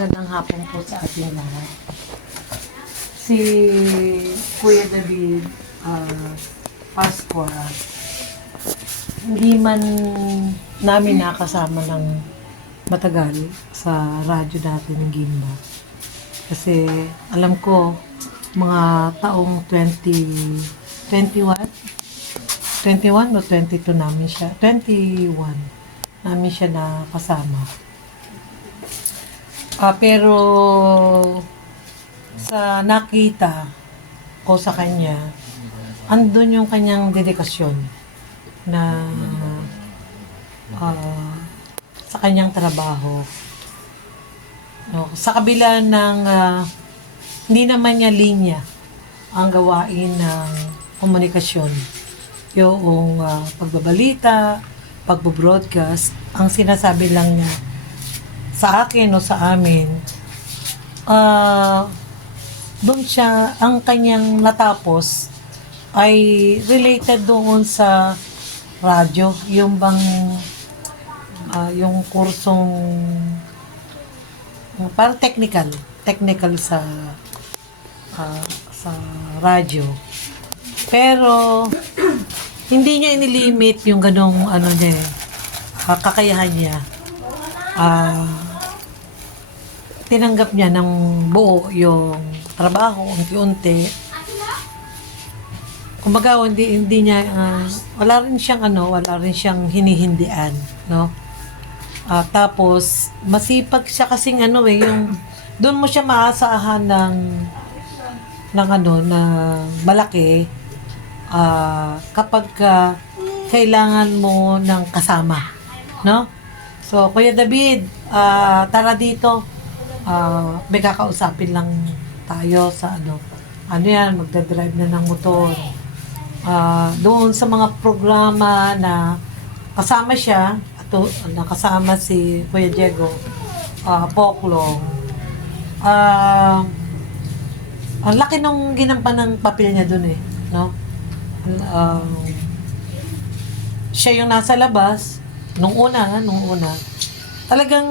Magandang hapon po sa ating lahat. Si Kuya David uh, Pascua, hindi man namin nakasama ng matagal sa radyo natin ng Gimba. Kasi alam ko, mga taong 20, 21, 21 o 22 namin siya, 21 namin siya nakasama. Ah, pero sa nakita ko sa kanya, andun yung kanyang dedikasyon na ah, sa kanyang trabaho. No, sa kabila ng ah, hindi naman niya linya ang gawain ng komunikasyon. Yung ah, pagbabalita, pagbo-broadcast, ang sinasabi lang niya sa akin o sa amin, ah, doon siya, ang kanyang natapos ay related doon sa radyo, yung bang, ah, yung kursong, yung parang technical, technical sa, ah, sa radyo. Pero, hindi niya inilimit yung ganong, ano niya, ah, kakayahan niya. Ah, tinanggap niya ng buo yung trabaho, unti-unti. Kumbaga, hindi, hindi niya, ah, wala rin siyang ano, wala rin siyang hinihindian, no? Ah, tapos, masipag siya kasing ano eh, yung, doon mo siya maaasahan ng, ng ano, na malaki, ah, kapag ka kailangan mo ng kasama, no? So, Kuya David, ah, tara dito. Ah, may kakausapin lang tayo sa ano. Ano yan, magdadrive na ng motor. Ah, doon sa mga programa na kasama siya, ato, nakasama si Kuya Diego, ah, Poklong. Ah, ang laki nung ginampan ng papel niya doon eh, no? Ah, siya yung nasa labas, nung una, nung una, talagang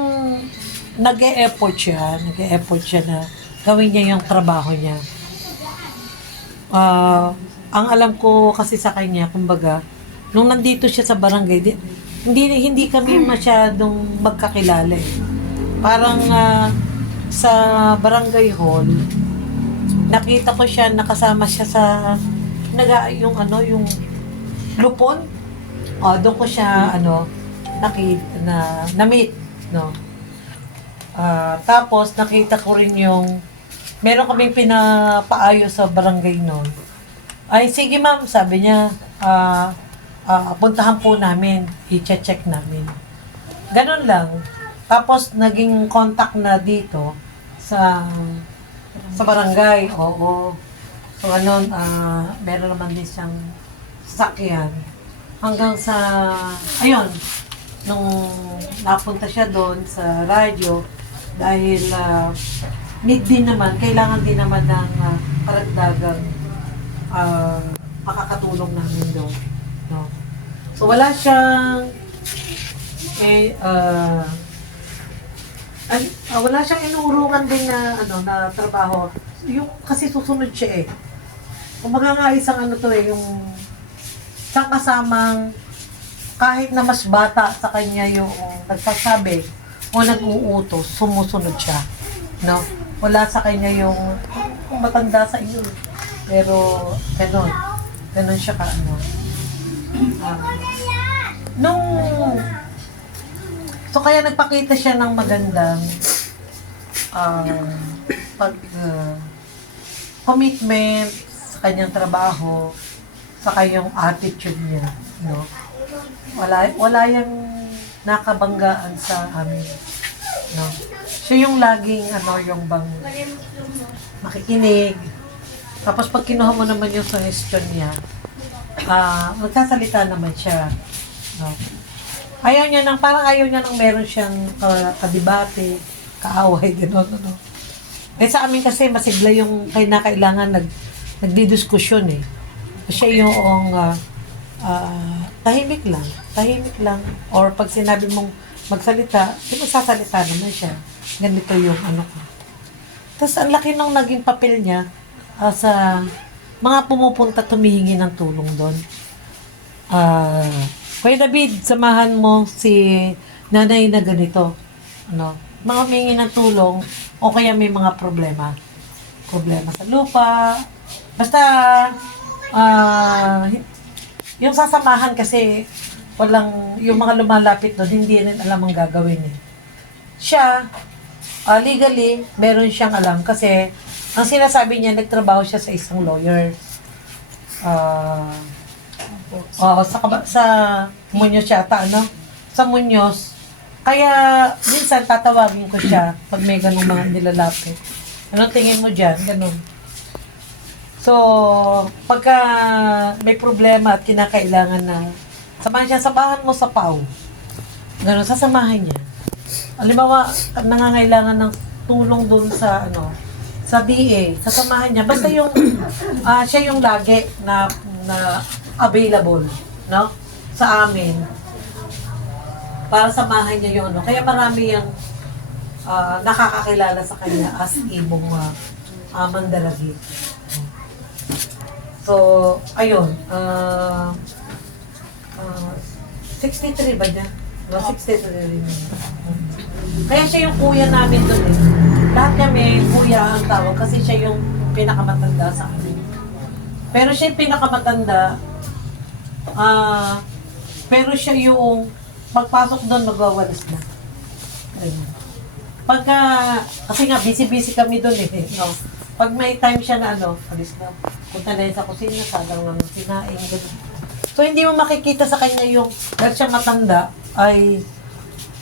nag-e-effort siya, nag-e-effort siya na gawin niya yung trabaho niya. Ah, ang alam ko kasi sa kanya, kumbaga, nung nandito siya sa barangay, di, hindi hindi kami masyadong magkakilala eh. Parang ah, sa barangay hall, nakita ko siya, nakasama siya sa, naga, yung ano, yung lupon. Oh, doon ko siya, ano, nakita, na, na-meet, no. Ah, tapos, nakita ko rin yung, meron kaming pinapaayos sa barangay noon. Ay, sige ma'am, sabi niya, ah, ah, puntahan po namin, i-check namin. Ganun lang. Tapos, naging contact na dito sa sa barangay, oo. So, ano, ah, meron naman din siyang sasakyan. Hanggang sa, ayun, nung napunta siya doon sa radyo, dahil ah, need din naman, kailangan din naman ng uh, karagdagang ah, makakatulong namin doon. No? So, wala siyang eh, ah, ay, ah, wala siyang inuurungan din na ano na trabaho. Yung kasi susunod siya eh. Kumbaga nga isang ano to eh, yung isang kasamang kahit na mas bata sa kanya yung nagsasabi o nag-uutos, sumusunod siya. No? Wala sa kanya yung matanda sa inyo. eh. Pero, ganun. Ganun siya ka, ano. Ah, nung So kaya nagpakita siya ng magandang ah, pag ah, commitment sa kanyang trabaho, sa kanyang attitude niya, no? Wala wala yang nakabanggaan sa amin, no? Siya yung laging ano yung bang makikinig. Tapos pag kinuha mo naman yung suggestion niya, ah magsasalita naman siya, no? Ayaw niya nang, parang ayaw niya nang meron siyang ka, kadibate, kaaway, gano'n, ano. Eh sa amin kasi masigla yung kailangan nag, nagdidiskusyon eh. Siya yung ah, ah, tahimik lang, tahimik lang. Or pag sinabi mong magsalita, di naman siya. ganito yung ano ko. Tapos ang laki nung naging papel niya ah, sa mga pumupunta tumihingi ng tulong doon. Ah, Kuya David, samahan mo si nanay na ganito. Ano, mga humingi ng tulong o kaya may mga problema. Problema sa lupa. Basta, ah, yung sasamahan kasi walang, yung mga lumalapit doon, hindi rin alam ang gagawin eh. Siya, ah, legally, meron siyang alam kasi ang sinasabi niya, nagtrabaho siya sa isang lawyer. Ah, Oo, sa, sa Muñoz yata, ano? Sa Muñoz. Kaya, minsan tatawagin ko siya pag may ganung mga nilalapit. Ano tingin mo dyan? Ganun. So, pagka may problema at kinakailangan na, samahan siya, samahan mo sa PAW. Ganun, sasamahan niya. Halimbawa, nangangailangan ng tulong dun sa, ano, sa DA, sasamahan niya. Basta yung, ah, siya yung lagi na, na available, no? Sa amin. Para samahan niya yung ano. Kaya marami yung ah, nakakakilala sa kanya as ibong uh, uh, mandalagi. So, ayun. Uh, uh, 63 ba niya? No, 63 rin. Kaya siya yung kuya namin doon eh. Lahat kami kuya ang tawag kasi siya yung pinakamatanda sa amin. Pero siya yung pinakamatanda, ah, pero siya yung pagpasok doon, magwawalis na. Ayun. Pagka, kasi nga, busy-busy kami doon eh. No? Pag may time siya na ano, alis na, punta na yun sa kusina, sagang ng sinaing, gano'n. So, hindi mo makikita sa kanya yung, dahil siya matanda, ay,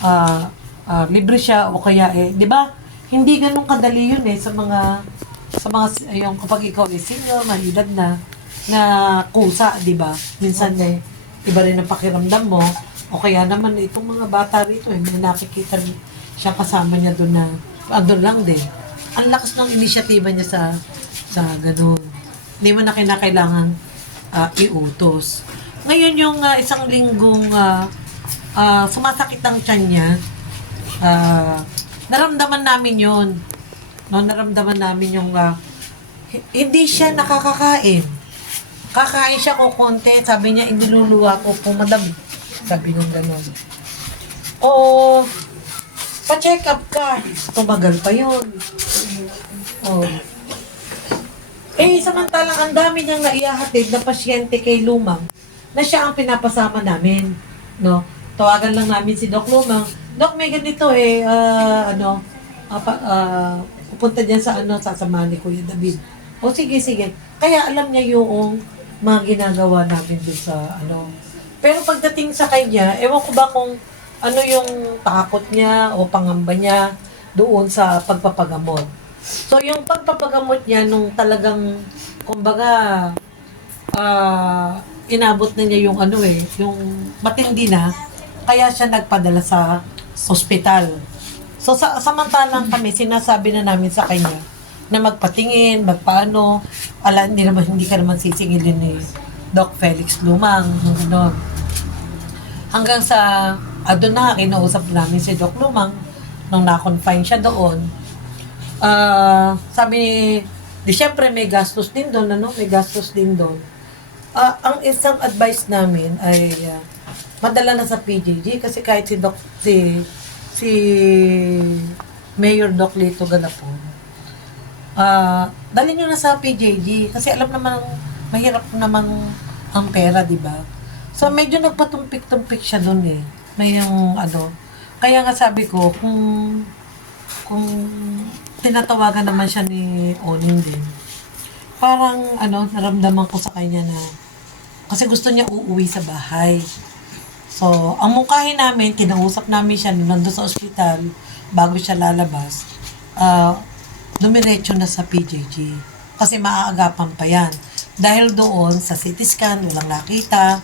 ah, ah, libre siya o kaya eh, di ba? Hindi ganun kadali yun eh sa mga, sa mga, yung kapag ikaw is single, mahidad na, na kusa, di ba? Minsan eh, iba rin ang pakiramdam mo, o kaya naman itong mga bata rito, eh, may nakikita rin siya kasama niya doon na, andun lang din. Ang lakas ng inisyatiba niya sa, sa ganun. Hindi mo na kinakailangan ah, iutos. Ngayon yung ah, isang linggong ah, ah, sumasakit ang tiyan niya, ah, naramdaman namin yun. No, naramdaman namin yung hi- hindi siya nakakakain. Kakain siya ko konti, sabi niya, iniluluwa ko po madam. Sabi nung gano'n. O, pa-check up ka. Tumagal pa yun. O. Eh, samantalang ang dami niyang naiahatid na pasyente kay Lumang na siya ang pinapasama namin. No? Tawagan lang namin si Doc Lumang. Doc, may ganito eh, ah, ano, ah, pa- ah, pupunta diyan sa ano, sasamahan ni Kuya David. O sige, sige. Kaya alam niya yung mga ginagawa namin dun sa ano. Pero pagdating sa kanya, ewan ko ba kung ano yung takot niya o pangamba niya doon sa pagpapagamot. So, yung pagpapagamot niya nung talagang, kumbaga, ah inabot na niya yung ano eh, yung matindi na, kaya siya nagpadala sa ospital. So, sa, samantalang kami, sinasabi na namin sa kanya na magpatingin, magpaano, ala, hindi naman, hindi ka naman sisingilin ni Doc Felix Lumang, ano, hanggang sa ado na kinausap namin si Doc Lumang nung na-confine siya doon. Ah, sabi di syempre may gastos din doon, ano? May gastos din doon. Ah, ang isang advice namin ay ah, madala na sa PJJ kasi kahit si Doc si si Mayor Doc Lito Galapon ah dali nyo na sa PJJ kasi alam naman mahirap naman ang pera, di ba? So medyo nagpatumpik-tumpik siya doon eh. May yung ano. Kaya nga sabi ko, kung kung tinatawagan naman siya ni Onin din, parang ano, naramdaman ko sa kanya na kasi gusto niya uuwi sa bahay. So, ang mungkahin namin, kinausap namin siya nung nandun sa ospital, bago siya lalabas, ah, dumiretso na sa PJG. Kasi maaagapan pa yan. Dahil doon, sa CT scan, walang nakita.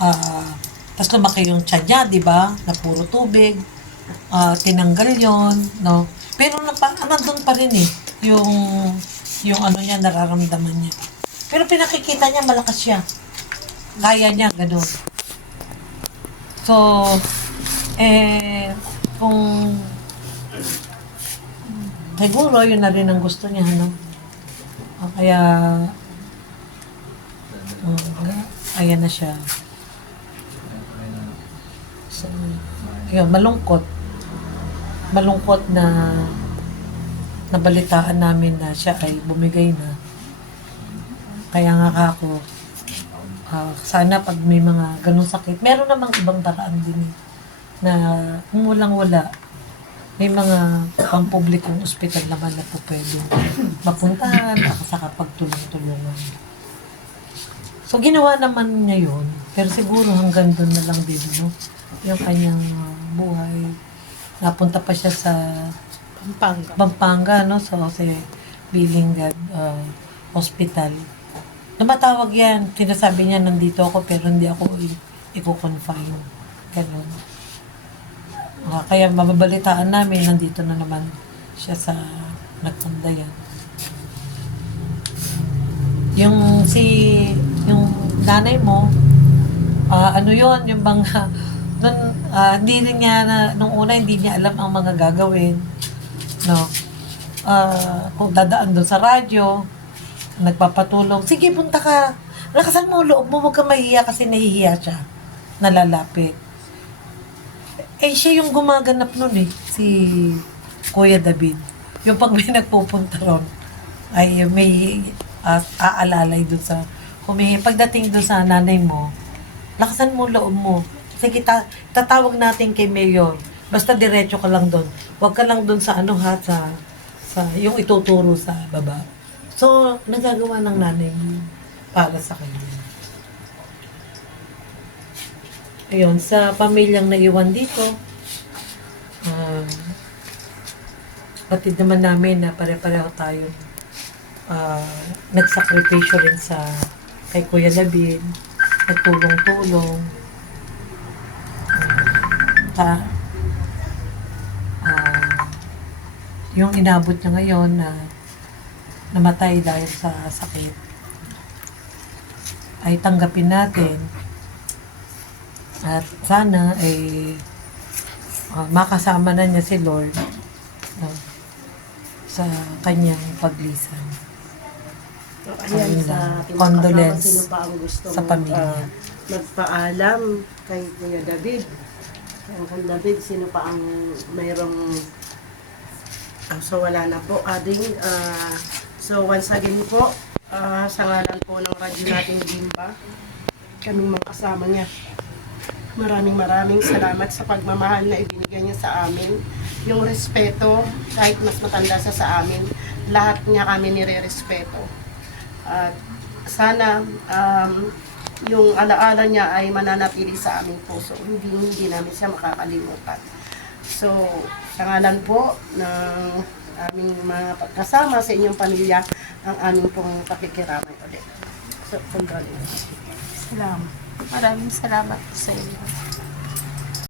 ah tapos lumaki yung tiyan niya, di ba? Na puro tubig. ah tinanggal yon no? Pero napa, nandun pa rin eh, yung, yung ano niya, nararamdaman niya. Pero pinakikita niya, malakas siya. Kaya niya, ganun. So, eh, kung siguro yun na rin ang gusto niya, ano? Ah, kaya, uh, ayan na siya. So, yun, malungkot. Malungkot na nabalitaan namin na siya ay bumigay na. Kaya nga ako, ah, sana pag may mga ganun sakit, meron namang ibang paraan din na kung wala, may mga pampublikong ospital naman na po pwedeng mapuntahan at saka pagtulong-tulungan. So, ginawa naman niya yun, pero siguro hanggang doon na lang din, no? Yung kanyang ah, buhay. Napunta pa siya sa Pampanga. Pampanga, no? Sa Jose Bilingad uh, Hospital. Namatawag yan. Sinasabi niya, nandito ako, pero hindi ako i-confine. Ganun. Ah, kaya mababalitaan namin, nandito na naman siya sa nagpandayan. Yung si, yung nanay mo, ah, ano yon yung bang, ah, hindi rin niya, na, nung una, hindi niya alam ang mga gagawin. No? Ah, kung dadaan doon sa radyo, nagpapatulong, sige, punta ka. Lakasan mo loob mo, huwag ka mahihiya kasi nahihiya siya. Nalalapit. Eh, siya yung gumaganap nun eh, si Kuya David. Yung pag may nagpupunta ron, ay may ah, aalalay dun sa, humihi. Pagdating dun sa nanay mo, lakasan mo loob mo. Sige, ta- tatawag natin kay Mayor. Basta diretso ka lang doon. Huwag ka lang doon sa ano ha, sa, sa yung ituturo sa baba. So, nagagawa ng nanay para sa kanya. Ayun, sa pamilyang naiwan dito, ah, batid naman namin na pare-pareho tayo ah, nagsakripisyo rin sa kay Kuya David, nagtulong-tulong. Ah, ah, yung inabot niya ngayon na namatay dahil sa sakit ay tanggapin natin at sana ay ah, makasama na niya si Lord no, sa kanyang paglisan. So, ayan, sa. Condolence pa gusto sa mong, pamilya. ah, magpaalam kay Kuya David. Kay Kuya David, sino pa ang mayroong ah, so wala na po ading ah, so once again po ah, sa ngalan po ng radyo nating Gimba kaming mga kasama niya. Maraming maraming salamat sa pagmamahal na ibinigay niya sa amin. Yung respeto kahit mas matanda siya sa amin lahat niya kami nire-respeto. At sana um, yung alaala niya ay mananatili sa aming puso. Hindi, hindi namin siya makakalimutan. So, sa ngalan po ng aming mga kasama sa inyong pamilya, ang aming pong pakikiramay ulit. So, condolence. Salamat. Maraming salamat sa inyo.